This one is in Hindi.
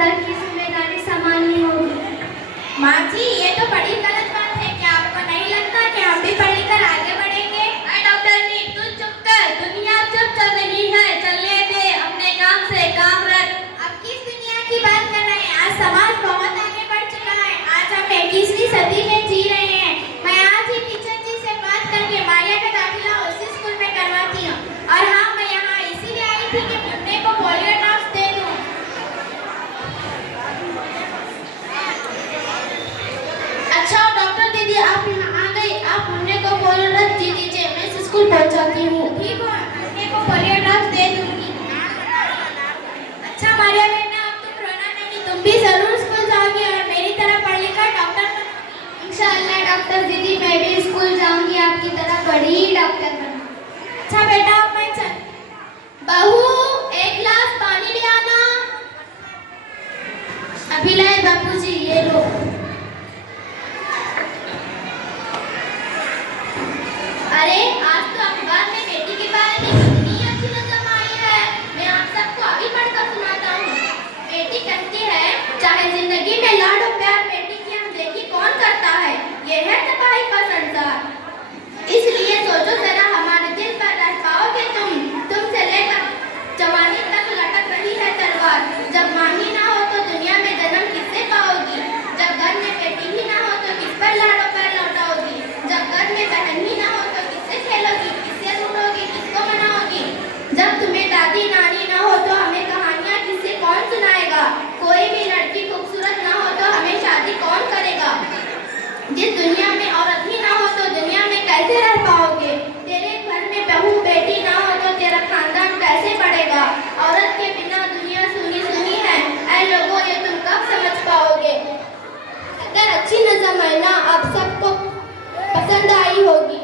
घर की जिम्मेदारी संभालनी होगी। माँ जी, ये तो बड़ी गलत बात है। क्या आपको नहीं लगता कि हम भी पढ़ लिख कर आगे बढ़ेंगे? अरे डॉक्टर नी, तू चुप कर। दुनिया चुप चल रही है, चलने दे, अपने काम से काम रख। अब किस दुनिया की बात कर रहे हैं? आज समाज बहुत आगे बढ़ चुका है। आज हम 21वीं सदी में जी रहे हैं। मैं आज ही टीचर जी से बात करके मारिया का दाखिला उसी स्कूल में करवाती हूँ। और हाँ, मैं यहाँ इसीलिए आई थी कि मुन्ने को पोलियो ड्रॉप्स दे दूँ। अच्छा डॉक्टर दीदी, आप यहाँ आ गई। आप मुन्ने को पोलियो ड्रॉप दे दीजिए, मैं इस स्कूल पहुँचाती हूँ। ठीक है, मुन्ने को पोलियो ड्रॉप्स दे दूँगी। अच्छा मारिया बेटा, अब तुम रोना नहीं, तुम भी जरूर स्कूल जाओगी और मेरी तरह पढ़ लिखकर डॉक्टर बनोगी। इंशाअल्लाह डॉक्टर दीदी, मैं भी स्कूल जाऊंगी, आपकी तरह बड़ी डॉक्टर बनूंगी। अच्छा बेटा, अब मैं चल। बहू, एक गिलास पानी ले आना। अभी लाए बापूजी, ये लो। अरे आज तो अखबार में बेटी के बारे में कितनी अच्छी नजम आई है। मैं आप सबको अभी पढ़कर सुनाता हूँ। बेटी कहती है, चाहे जिंदगी में लाड और प्यार बेटी की अनदेखी कौन करता है? ये है तबाही का संसार। इसलिए सोचो जरा, हमारे दिल पर रह पाओगे तुम। तुमसे लेकर जवानी तक लटक रही है तलवार। जब माँ ही ना हो तो दुनिया में जन्म किससे पाओगी? जब घर में बेटी ही ना हो तो किस पर लाडो पैर लौटाओगी? जब घर में बहन ही ना हो तो किससे खेलोगी, किससे रूठोगी, किसको मनाओगी? जब तुम्हें दादी नानी ना हो तो हमें कहानियाँ किससे कौन सुनाएगा? कोई भी लड़की खूबसूरत ना हो तो हमें शादी कौन करेगा? जिस दुनिया में औरत ही ना हो तो दुनिया में कैसे रह पाओगे? तेरे घर में बहू बेटी ना हो तो तेरा खानदान कैसे बढ़ेगा? औरत के बिना दुनिया सुनी सुनी है। ऐ लोगों, ये तुम कब समझ पाओगे? अगर अच्छी नज़म है ना, आप सबको पसंद आई होगी।